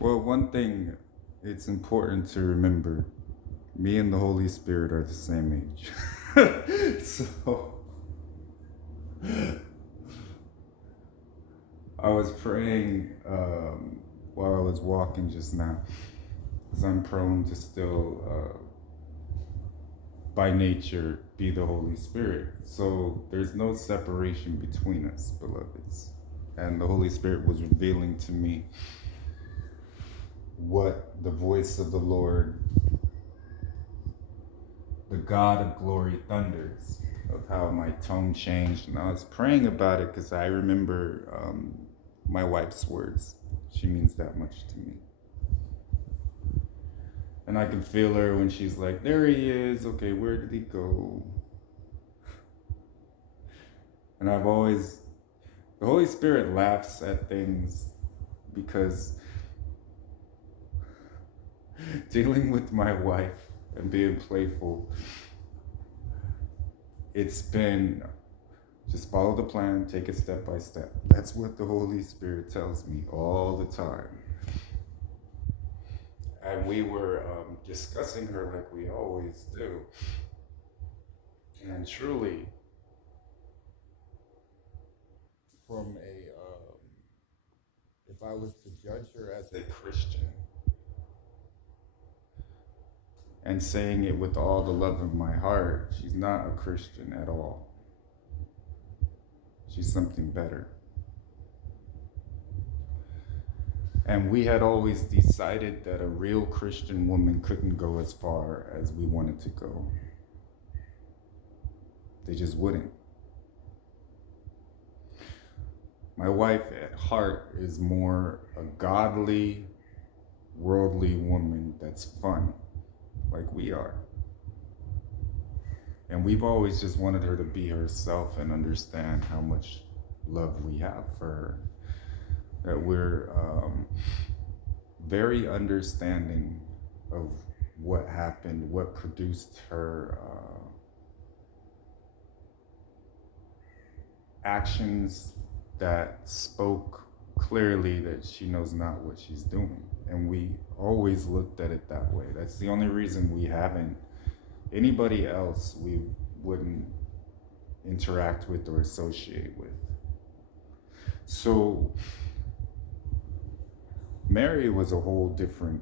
Well, one thing it's important to remember, me and the Holy Spirit are the same age. So I was praying while I was walking just now, because I'm prone to still, by nature, be the Holy Spirit. So there's no separation between us, beloveds. And the Holy Spirit was revealing to me what the voice of the Lord, the God of glory, thunders, of how my tone changed. And I was praying about it because I remember my wife's words. She means that much to me. And I can feel her when she's like, there he is. Okay, where did he go? And I've always, the Holy Spirit laughs at things because dealing with my wife and being playful, it's been just follow the plan, take it step by step. That's what the Holy Spirit tells me all the time. And we were discussing her like we always do. And truly, from if I was to judge her as a Christian, and saying it with all the love of my heart, she's not a Christian at all. She's something better. And we had always decided that a real Christian woman couldn't go as far as we wanted to go. They just wouldn't. My wife at heart is more a godly, worldly woman that's fun, like we are. And we've always just wanted her to be herself and understand how much love we have for her. That we're very understanding of what happened, what produced her actions that spoke clearly that she knows not what she's doing. And we always looked at it that way. That's the only reason we haven't, anybody else we wouldn't interact with or associate with. So Mary was a whole different.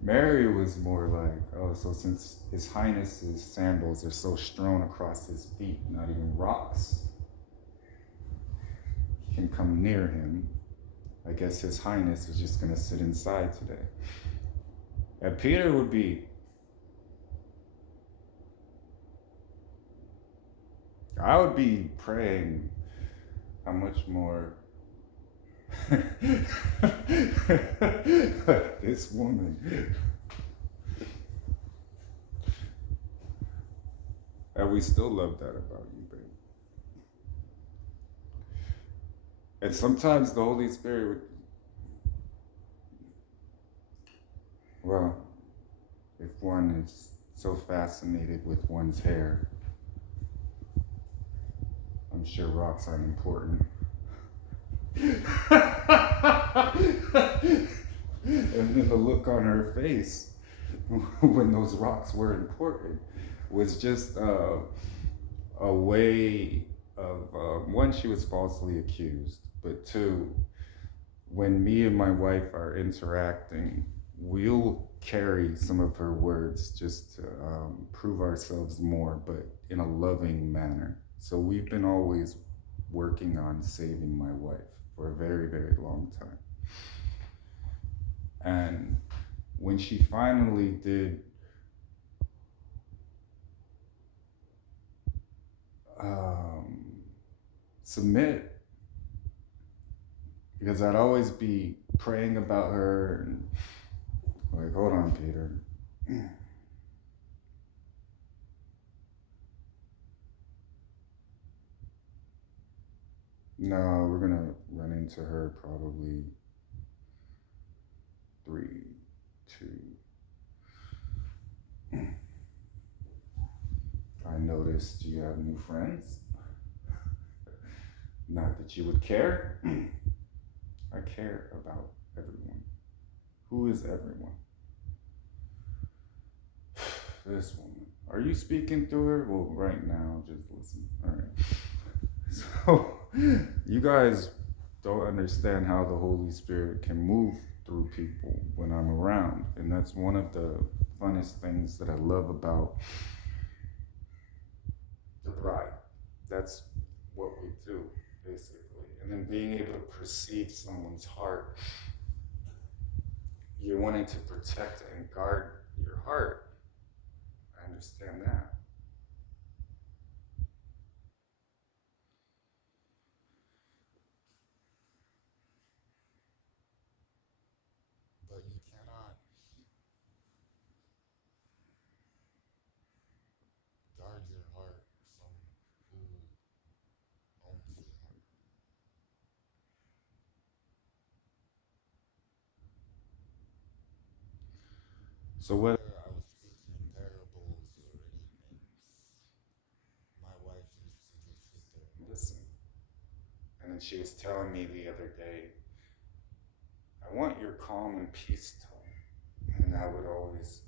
Mary was more like, oh, so since His Highness's sandals are so strewn across his feet, not even rocks can come near him, I guess His Highness was just going to sit inside today. And Peter would be, I would be praying how much more this woman. And we still love that about you, babe. And sometimes the Holy Spirit would, well, if one is so fascinated with one's hair, I'm sure rocks aren't important. And then the look on her face when those rocks were important was just a way of, one, she was falsely accused, but two, when me and my wife are interacting, we'll carry some of her words just to prove ourselves more, but in a loving manner. So we've been always working on saving my wife for a very, very long time. And when she finally did submit, because I'd always be praying about her and like, hold on, Peter. No, we're gonna run into her probably 3, 2. I noticed you have new friends. Not that you would care. I care about everyone. Who is everyone? This woman. Are you speaking through her? Well, right now, just listen. All right. So, you guys don't understand how the Holy Spirit can move through people when I'm around. And that's one of the funnest things that I love about the bride. That's what we do, basically. And then being able to perceive someone's heart. You're wanting to protect and guard your heart. I understand that. But you cannot guard your heart from who owns your heart. So whether I was speaking in parables or anything, my wife used to just sit there and listen. And then she was telling me the other day, I want your calm and peace tone. And I would always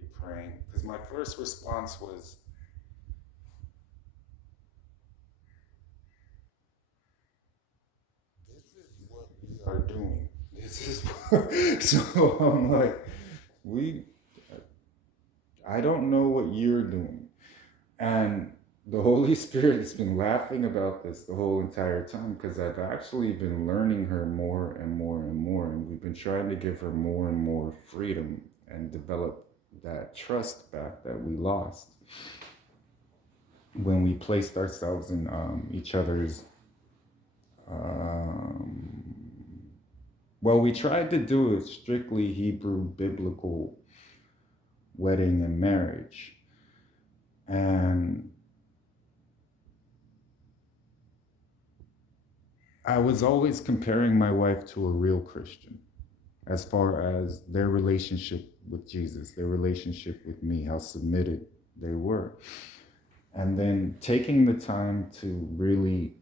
be praying. Because my first response was, this is what we are doing. This is so I'm like, we I don't know what you're doing. And the Holy Spirit has been laughing about this the whole entire time because I've actually been learning her more and more and more. And we've been trying to give her more and more freedom and develop that trust back that we lost when we placed ourselves in each other's. Well, we tried to do a strictly Hebrew biblical wedding and marriage. And I was always comparing my wife to a real Christian as far as their relationship with Jesus, their relationship with me, how submitted they were. And then taking the time to really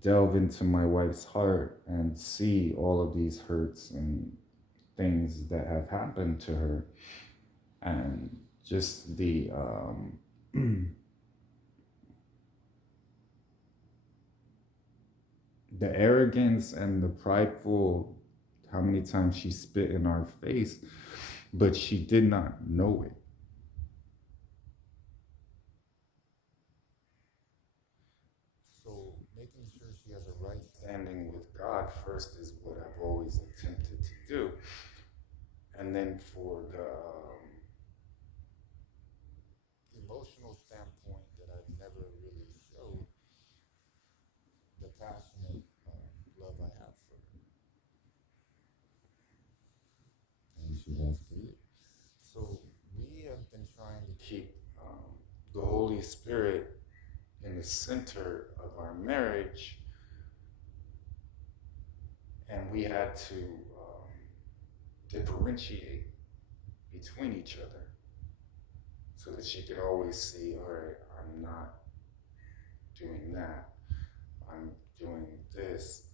delve into my wife's heart and see all of these hurts and things that have happened to her, and just the arrogance and the prideful, how many times she spit in our face, but she did not know it. So making sure she has a right standing with God first is what I've always attempted to do. And then for the emotional standpoint that I've never really showed, the passionate love I have for her. And she has for you. So we have been trying to keep the Holy Spirit in the center of our marriage, and we had to differentiate between each other so that she could always see, all right, I'm not doing that, I'm doing this.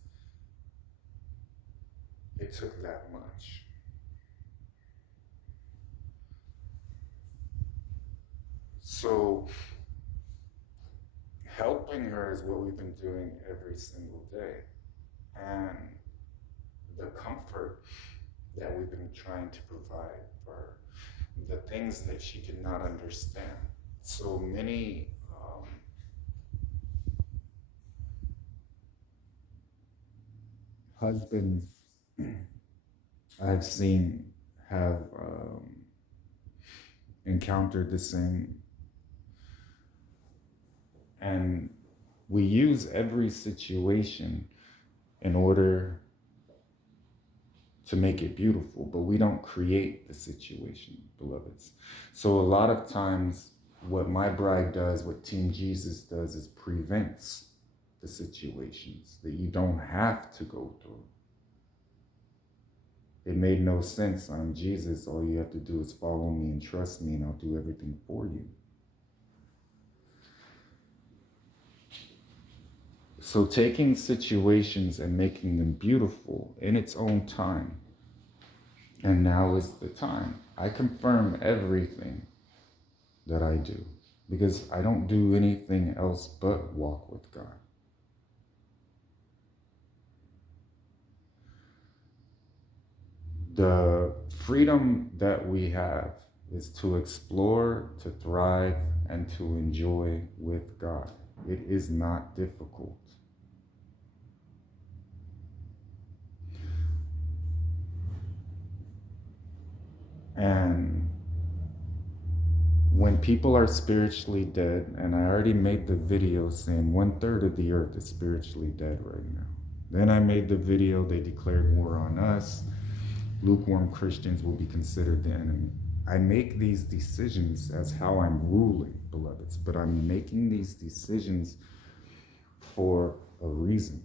It took that much. So helping her is what we've been doing every single day. And the comfort that we've been trying to provide for her, the things that she could not understand. So many husbands I've seen have encountered the same. And we use every situation in order to make it beautiful, but we don't create the situation, beloveds. So a lot of times, what my bride does, what Team Jesus does, is prevents the situations that you don't have to go through. It made no sense. I'm Jesus. All you have to do is follow me and trust me, and I'll do everything for you. So taking situations and making them beautiful in its own time. And now is the time. I confirm everything that I do because I don't do anything else but walk with God. The freedom that we have is to explore, to thrive, and to enjoy with God. It is not difficult. And when people are spiritually dead, and I already made the video saying 1/3 of the earth is spiritually dead right now. Then I made the video, they declared war on us. Lukewarm Christians will be considered the enemy. I make these decisions as how I'm ruling, beloveds, but I'm making these decisions for a reason.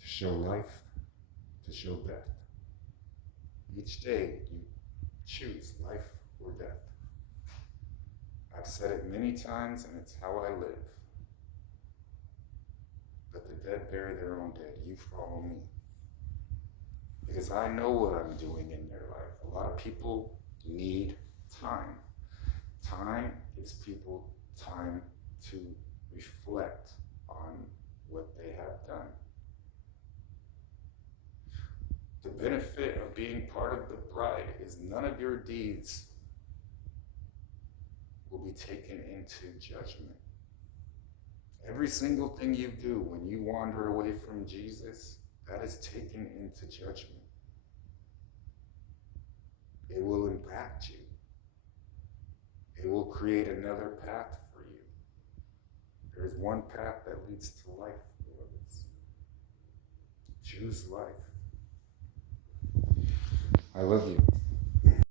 To show life, to show death. Each day you choose life or death. I've said it many times and it's how I live. Let the dead bury their own dead. You follow me. Because I know what I'm doing in their life. A lot of people need time. Time gives people time to reflect on what they have done. The benefit of being part of the bride is none of your deeds will be taken into judgment. Every single thing you do when you wander away from Jesus, that is taken into judgment. It will impact you. It will create another path for you. There's one path that leads to life, beloveds. Choose life. I love you.